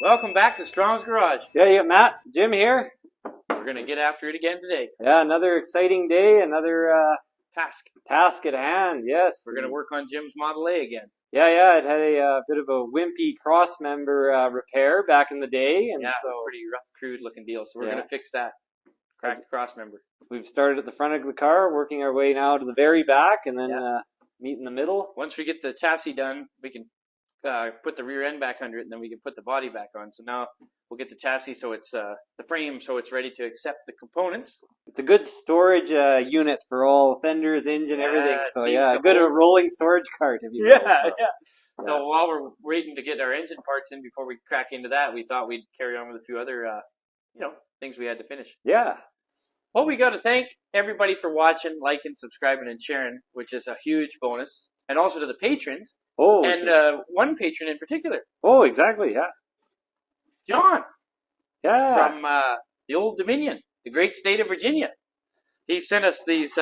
Welcome back to Strong's Garage. Yeah, you got Matt, Jim here. We're going to get after it again today. Yeah, another exciting day, another task at hand, yes. We're going to work on Jim's Model A again. Yeah, it had a bit of a wimpy Crossmember repair back in the day. And yeah, so, it was a pretty rough, crude looking deal, so we're going to fix that. Crack the Crossmember. We've started at the front of the car, working our way now to the very back, and then meet in the middle. Once we get the chassis done, we can put the rear end back under it, and then we can put the body back on. So now we'll get the chassis so it's the frame so it's ready to accept the components. It's a good storage unit for all fenders, engine, everything. So a good rolling storage cart, if you will. So while we're waiting to get our engine parts in before we crack into that, we thought we'd carry on with a few other things we had to finish. Yeah. Well, we got to thank everybody for watching, liking, subscribing, and sharing, which is a huge bonus. And also to the patrons. Oh, and one patron in particular. Oh, exactly, yeah. John. Yeah. From the Old Dominion, the great state of Virginia. He sent us this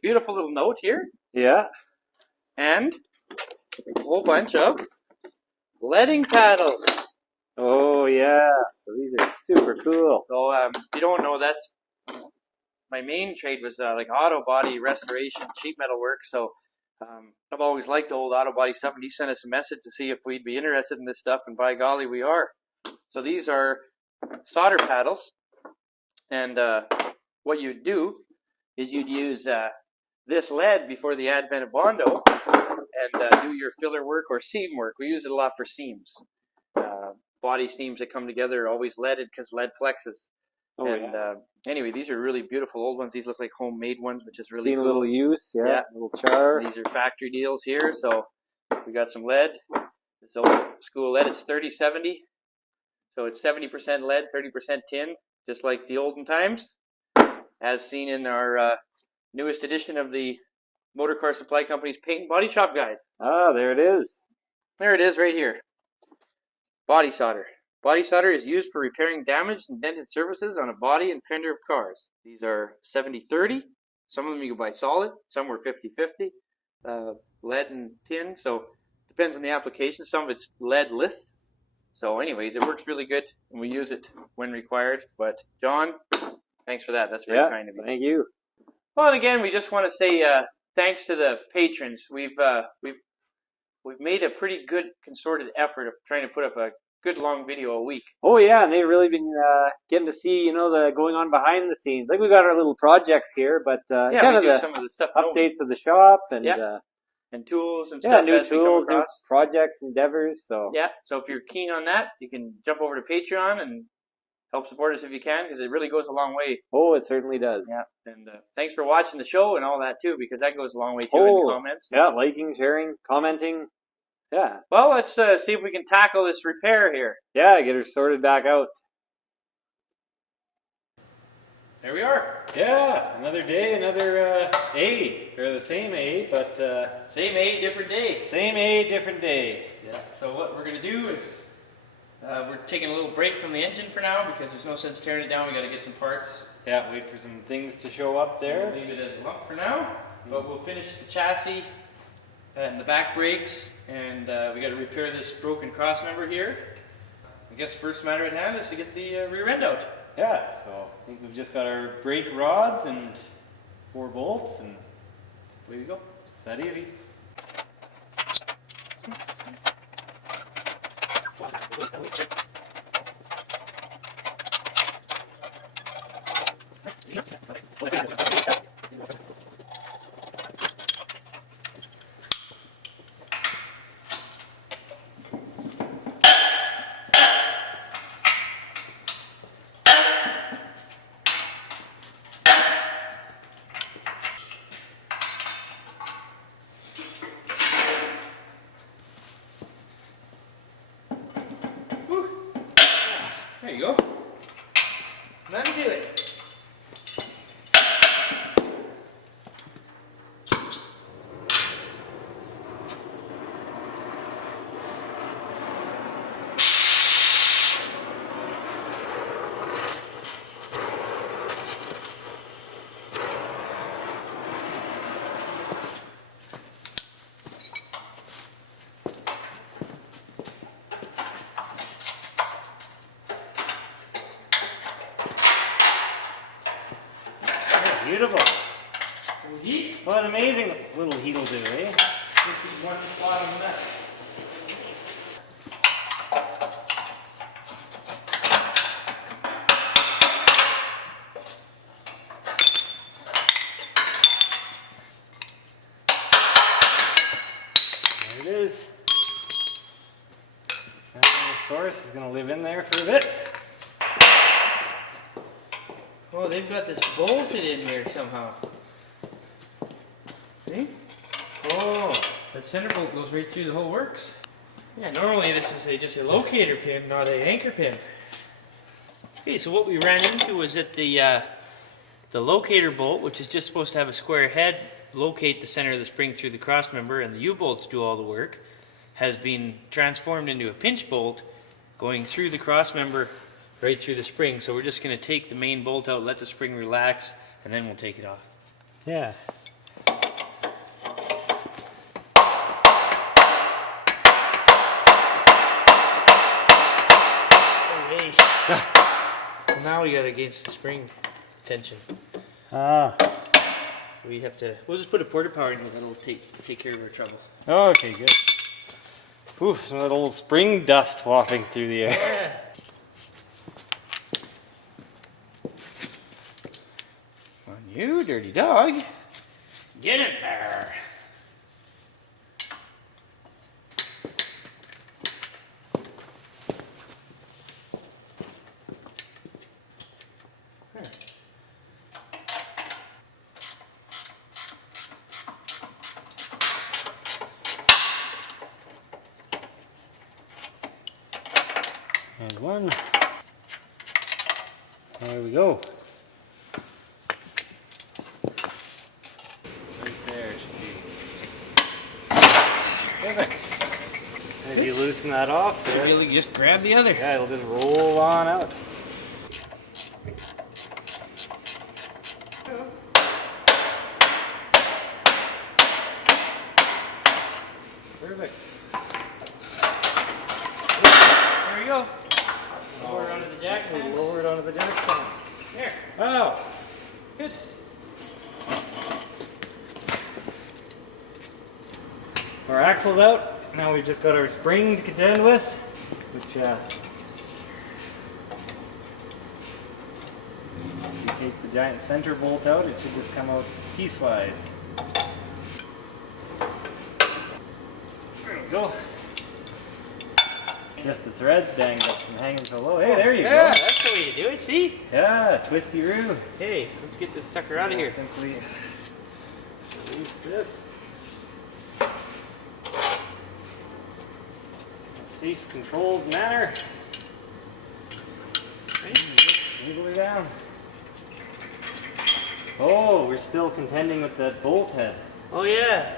beautiful little note here. Yeah. And a whole bunch of leading paddles. Oh, yeah. So these are super cool. So if you don't know, that's my main trade was like auto body restoration, sheet metal work. So I've always liked the old auto body stuff, and he sent us a message to see if we'd be interested in this stuff, and by golly, we are. So these are solder paddles, and what you'd do is you'd use this lead before the advent of Bondo and do your filler work or seam work. We use it a lot for seams. Body seams that come together are always leaded because lead flexes. Oh, and anyway, these are really beautiful old ones. These look like homemade ones, which is really Seen cool. a little use, a little char. These are factory deals here. So we got some lead. This old school lead, it's 30-70. So it's 70% lead, 30% tin, just like the olden times, as seen in our newest edition of the Motor Car Supply Company's Paint and Body Shop Guide. Ah, there it is. There it is right here. Body solder. Body solder is used for repairing damaged and dented surfaces on a body and fender of cars. These are 70-30. Some of them you can buy solid. Some were 50-50. Lead and tin. So depends on the application. Some of it's leadless. So anyways, it works really good, and we use it when required. But John, thanks for that. That's very kind of you. Thank you. Well, and again, we just want to say thanks to the patrons. We've made a pretty good concerted effort of trying to put up a good long video a week. Oh yeah, and they've really been getting to see the going on behind the scenes. Like we got our little projects here, but kind of some of the stuff updates of the shop and tools and stuff. New tools, new projects, endeavors. So so if you're keen on that, you can jump over to Patreon and help support us if you can, because it really goes a long way. Oh, it certainly does. Yeah, and thanks for watching the show and all that too, because that goes a long way too in the comments. Yeah, liking, sharing, commenting. Yeah. Well, let's see if we can tackle this repair here. Yeah, get her sorted back out. There we are. Yeah, another day, another A. Or the same A, but... same A, different day. Same A, different day. Yeah. So what we're going to do is we're taking a little break from the engine for now because there's no sense tearing it down. We got to get some parts. Yeah, wait for some things to show up there. We'll leave it as a lump for now, but we'll finish the chassis and the back brakes, and we got to repair this broken cross member here. I guess first matter at hand is to get the rear end out. Yeah, so I think we've just got our brake rods and 4 bolts, and away we go. It's that easy. There you go. Nothing to it. Beautiful. Heat. What an amazing little heat will do, eh? Just one spot on that. There it is. And of course, it's going to live in there for a bit. Oh, they've got this bolted in here somehow. See? Oh, that center bolt goes right through the whole works. Yeah, normally this is just a locator pin, not an anchor pin. Okay, so what we ran into was that the locator bolt, which is just supposed to have a square head, locate the center of the spring through the cross member, and the U-bolts do all the work, has been transformed into a pinch bolt going through the cross member right through the spring. So we're just going to take the main bolt out, let the spring relax, and then we'll take it off. Yeah. Okay. Now we got against the spring tension. Ah. We have to. We'll just put a porta power in it. That'll take care of our trouble. Okay, good. Oof, some of that old spring dust wafting through the air. Yeah. On you, dirty dog. Get it there. And one. There we go. Right there should be. Perfect. If you loosen that off, there. Really just grab the other. Yeah, it'll just roll on out. Perfect. There we go. Lower it onto the jack stands. Lower it onto the jack stand. There. Oh, Good. our axle's out. Now we've just got our spring to contend with, which you take the giant center bolt out, it should just come out piecewise. There we go. Just the thread dangling up from hanging so low. Hey, there you go. Yeah, that's the way to do it. See? Yeah, twisty-roo. Hey, let's get this sucker out of here. Simply release this. In a safe, controlled manner. Just wiggle her down. Oh, we're still contending with that bolt head. Oh yeah.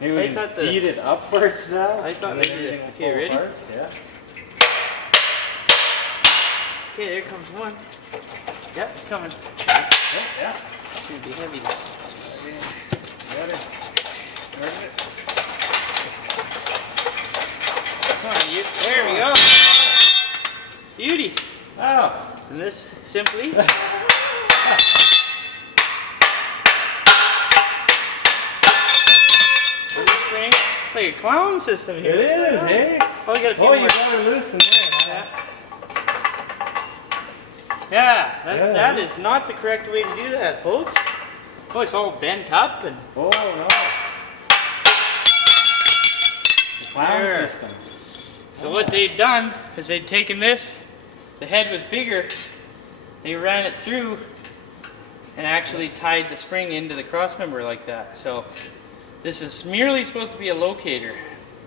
Maybe we can beat it upwards now. I thought and then maybe. everything will Okay, fall ready? apart. Yeah. Okay, there comes one. Yep, it's coming. Oh, yeah. It's gonna be heavy. Got it. Started it. Come on, you. There we go. Beauty. Oh. And this simply. Spring. It's like a clown system here. It is, hey? Oh, we got a few Oh, more. you got her loose in there. Yeah, that is not the correct way to do that, folks. Oh, it's all bent up and. Oh, no. The clown There. system. So what they'd done is they'd taken this, the head was bigger, they ran it through and actually tied the spring into the cross member like that. So this is merely supposed to be a locator.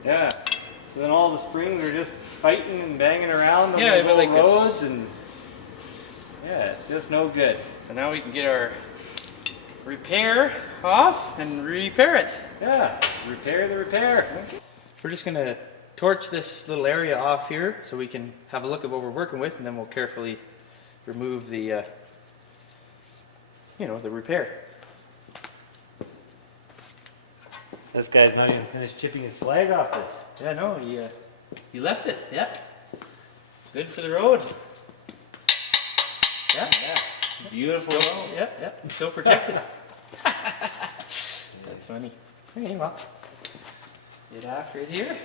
Yeah. So then all the springs are just fighting and banging around on Yeah, those but little like roads and yeah, it's just no good. So now we can get our repair off and repair it. Yeah. Repair the repair. Okay. We're just gonna torch this little area off here so we can have a look at what we're working with, and then we'll carefully remove the, the repair. This guy's not even finished chipping his slag off this. Yeah, no, you left it. Yep. Good for the road. Yep. Yeah. Beautiful. Still, yep, still protected. That's funny. Okay, well, get after it here.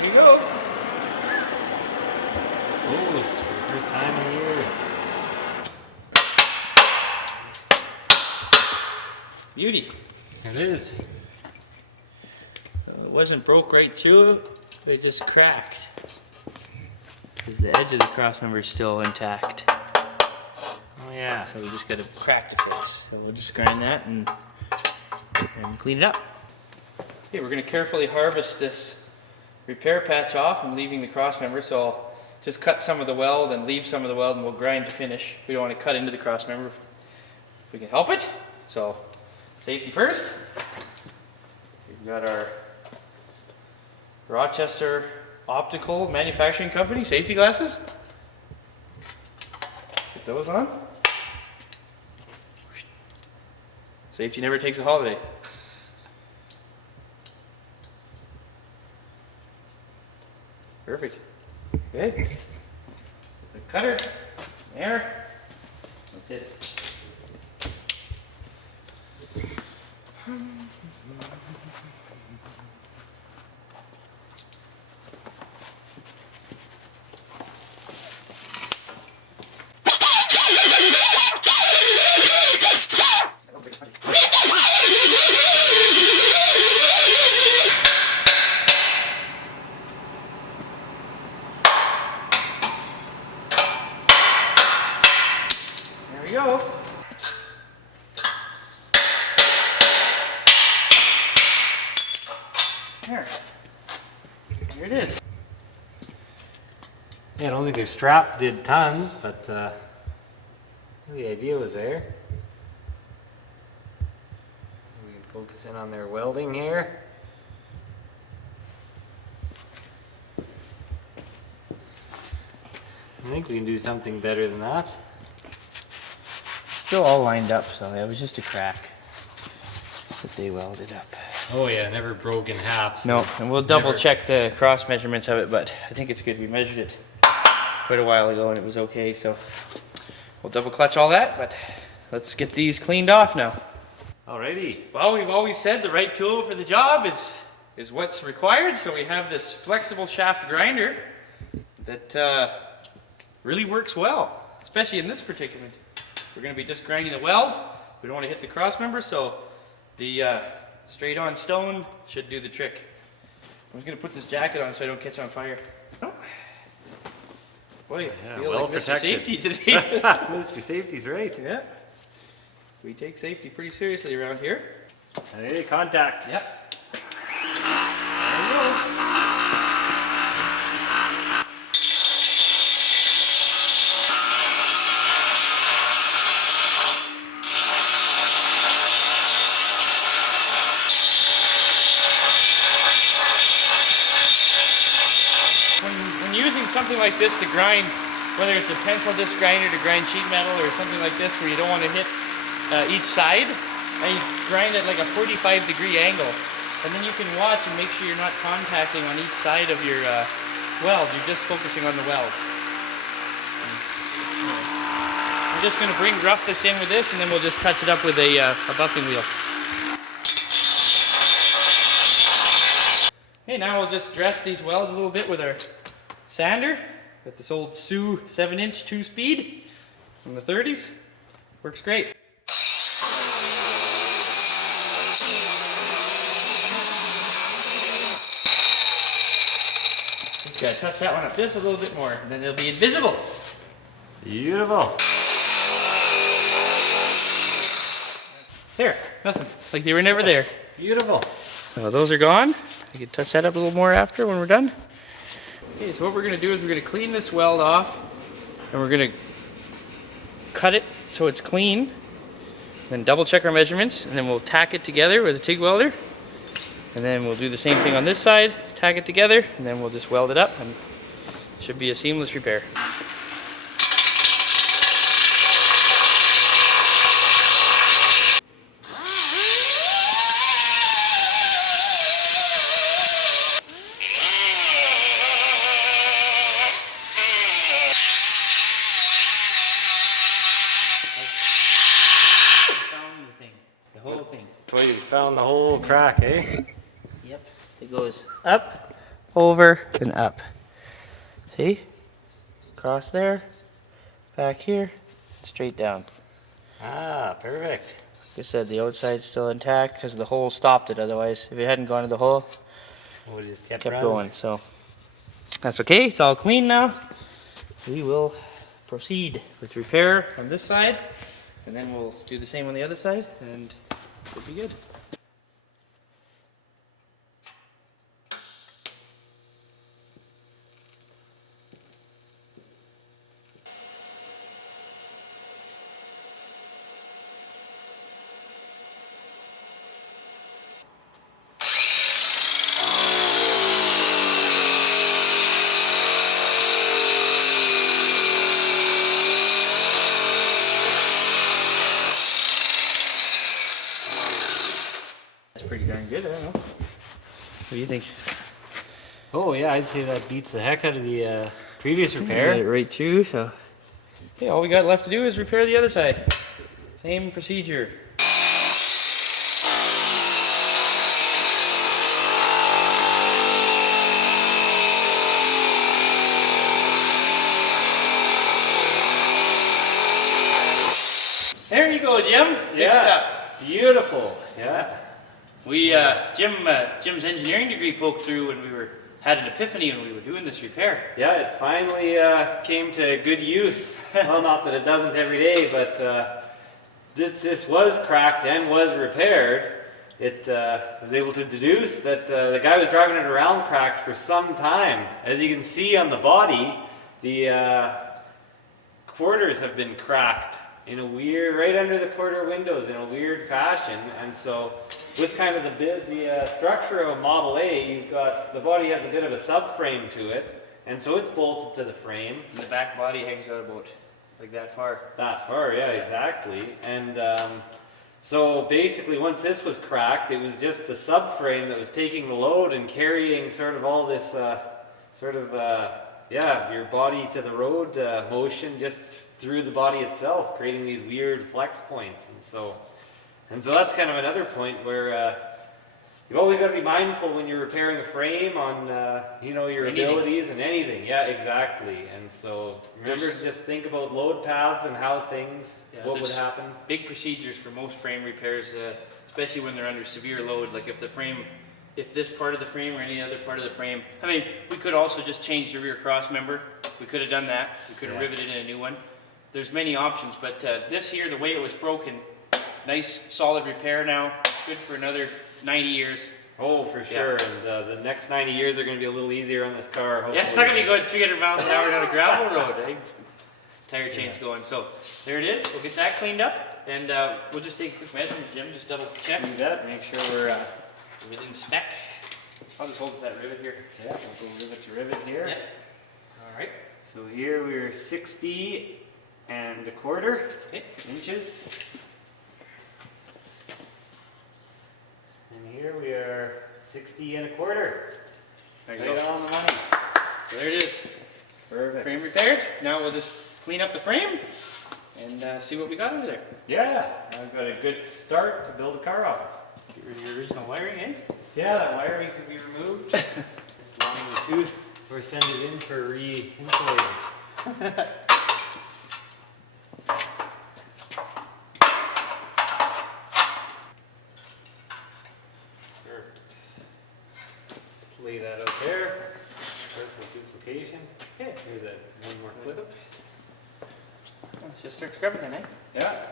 There you go. Exposed for the first time in years. Beauty. It is. It wasn't broke right through, it just cracked. Because the edge of the crossmember is still intact. Oh yeah. So we just got to crack the fix. So we'll just grind that and clean it up. Okay, we're going to carefully harvest this repair patch off and leaving the crossmember. So I'll just cut some of the weld and leave some of the weld and we'll grind to finish. We don't want to cut into the crossmember if we can help it. So safety first. We've got our Rochester Optical Manufacturing Company safety glasses. Put those on. Safety never takes a holiday. Perfect. Okay. The cutter, some air. That's it. There we go. There. Here it is. Yeah, I don't think their strap did tons, but the idea was there. We can focus in on their welding here. I think we can do something better than that. Still all lined up, so it was just a crack that they welded up. Oh yeah, never broke in half. So No, and we'll double check the cross measurements of it, but I think it's good. We measured it quite a while ago and it was okay, so we'll double clutch all that, but let's get these cleaned off now. Alrighty. Well, we've always said the right tool for the job is what's required, so we have this flexible shaft grinder that really works well, especially in this predicament. We're going to be just grinding the weld. We don't want to hit the cross member, so the straight on stone should do the trick. I'm just going to put this jacket on so I don't catch on fire. Oh. Boy, Yeah, I feel well like Mr. protected. Safety today. Mr. Safety's right. Yeah. We take safety pretty seriously around here. Hey, contact. Yep. There we go. When using something like this to grind, whether it's a pencil disc grinder to grind sheet metal or something like this where you don't want to hit each side, and you grind at like a 45-degree angle, and then you can watch and make sure you're not contacting on each side of your weld. You're just focusing on the weld. I'm just going to rough this in with this, and then we'll just touch it up with a buffing wheel. Okay, now we'll just dress these welds a little bit with our sander. Got this old Sioux 7-inch 2-speed from the 30s. Works great. Just gotta touch that one up just a little bit more, and then it'll be invisible. Beautiful. There, nothing. Like they were never there. Beautiful. So those are gone. I can touch that up a little more after when we're done. Okay, so what we're gonna do is we're gonna clean this weld off, and we're gonna cut it so it's clean. Then double check our measurements, and then we'll tack it together with a TIG welder. And then we'll do the same thing on this side, tack it together, and then we'll just weld it up, and it should be a seamless repair. The whole thing. Well, you found the whole crack, eh? Yep. It goes up, over, and up. See? Across there, back here, straight down. Ah, perfect. Like I said, the outside's still intact because the hole stopped it. Otherwise, if it hadn't gone to the hole, We just kept kept running. going. So that's okay. It's all clean now. We will proceed with repair on this side, and then we'll do the same on the other side, and it'll be good. That's pretty darn good, I don't know. What do you think? Oh yeah, I'd say that beats the heck out of the previous Get it repair. right through, so. Okay, all we got left to do is repair the other side. Same procedure. There you go, Jim. Fixed up. Beautiful. Yeah. We Jim's engineering degree poked through when we had an epiphany when we were doing this repair. Yeah, it finally came to good use. Well, not that it doesn't every day, but this was cracked and was repaired. It was able to deduce that the guy was driving it around cracked for some time. As you can see on the body, the quarters have been cracked in a weird, right under the quarter windows in a weird fashion. And so with kind of the structure of a Model A, you've got, the body has a bit of a subframe to it, and so it's bolted to the frame. And the back body hangs out about like that far. That far, yeah, exactly. And so basically once this was cracked, it was just the subframe that was taking the load and carrying sort of all this your body to the road motion just through the body itself, creating these weird flex points. And so that's kind of another point where you've always got to be mindful when you're repairing a frame on your abilities and anything. Yeah, exactly. And so remember to just think about load paths and how things, what would happen. Big procedures for most frame repairs, especially when they're under severe load. Like if this part of the frame or any other part of the frame, I mean, we could also just change the rear cross member. We could have done that. We could have riveted in a new one. There's many options, but this here, the way it was broken, nice solid repair now, good for another 90 years. Oh, for sure. And the next 90 years are going to be a little easier on this car. Hopefully. Yeah, it's not going to be going 300 miles an hour down a gravel road. Eh? Tire chain's going. So there it is. We'll get that cleaned up, and we'll just take a quick measurement, Jim. Just double check. Do that. Make sure we're Everything's spec. I'll just hold that rivet here. we'll go rivet to rivet here. Yep. All right. So here we're 60 and a quarter inches. And here we are 60 and a quarter. There you Right go. on the money. There it is. Perfect. Frame repaired. Now we'll just clean up the frame and see what we got over there. Yeah, I've got a good start to build a car off. Get rid of your original wiring, eh? Yeah, that wiring could be removed. Along the tooth, or send it in for re-insulating. Perfect. Just lay that out there. Careful, lubrication. Okay, here's one more clip. Let's just start scrubbing then, eh? Yeah.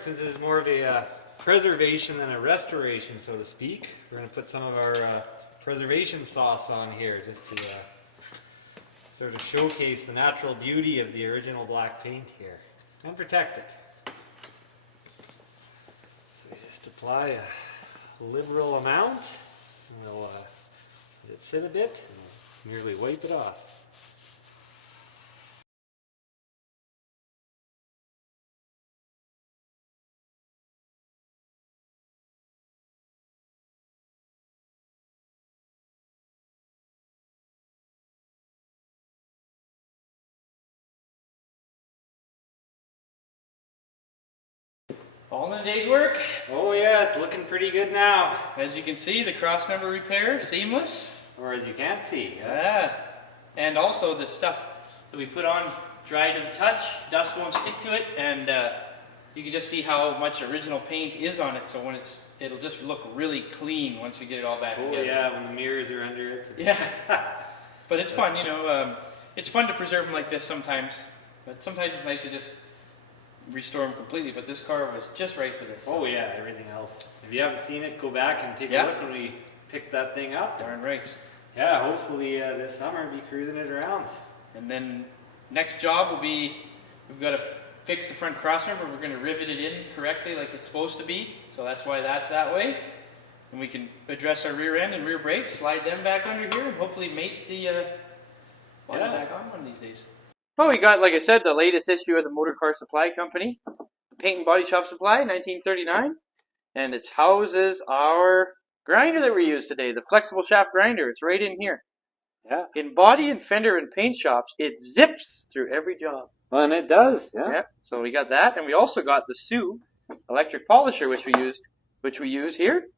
Since this is more of a preservation than a restoration, so to speak, we're going to put some of our preservation sauce on here just to sort of showcase the natural beauty of the original black paint here and protect it. So we just apply a liberal amount, and we'll let it sit a bit and merely wipe it off. All in a day's work. Oh yeah, it's looking pretty good now. As you can see, the Crossmember repair, seamless. Or as you can't see. Yeah. And also the stuff that we put on dry to the touch, dust won't stick to it, and you can just see how much original paint is on it. So when it'll just look really clean once we get it all back together. Oh yeah, when the mirrors are under it. Yeah. But it's fun, you know. It's fun to preserve them like this sometimes, but sometimes it's nice to just restore them completely. But this car was just right for this. Oh yeah, everything else. If you haven't seen it, go back and take a look when we picked that thing up. Darn right. Yeah, hopefully this summer be cruising it around. And then next job will be, we've got to fix the front crossmember. We're going to rivet it in correctly like it's supposed to be. So that's why that's that way. And we can address our rear end and rear brakes, slide them back under here, and hopefully mate the body back on one of these days. Well, we got, like I said, the latest issue of the Motor Car Supply Company, Paint and Body Shop Supply, 1939. And it houses our grinder that we use today, the flexible shaft grinder. It's right in here. Yeah. In body and fender and paint shops, it zips through every job. Well, and it does. Yeah. So we got that, and we also got the Sioux electric polisher, which we use here.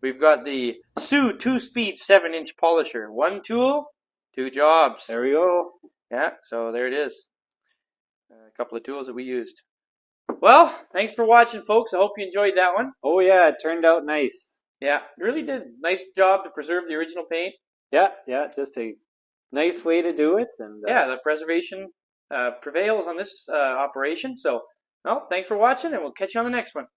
We've got the Sioux 2-speed 7-inch polisher. One tool, two jobs. There we go. Yeah. So there it is. A couple of tools that we used. Well, thanks for watching, folks. I hope you enjoyed that one. Oh yeah, it turned out nice. Yeah, it really did. Nice job to preserve the original paint. Yeah, just a nice way to do it. And yeah, the preservation prevails on this operation. So, well, thanks for watching, and we'll catch you on the next one.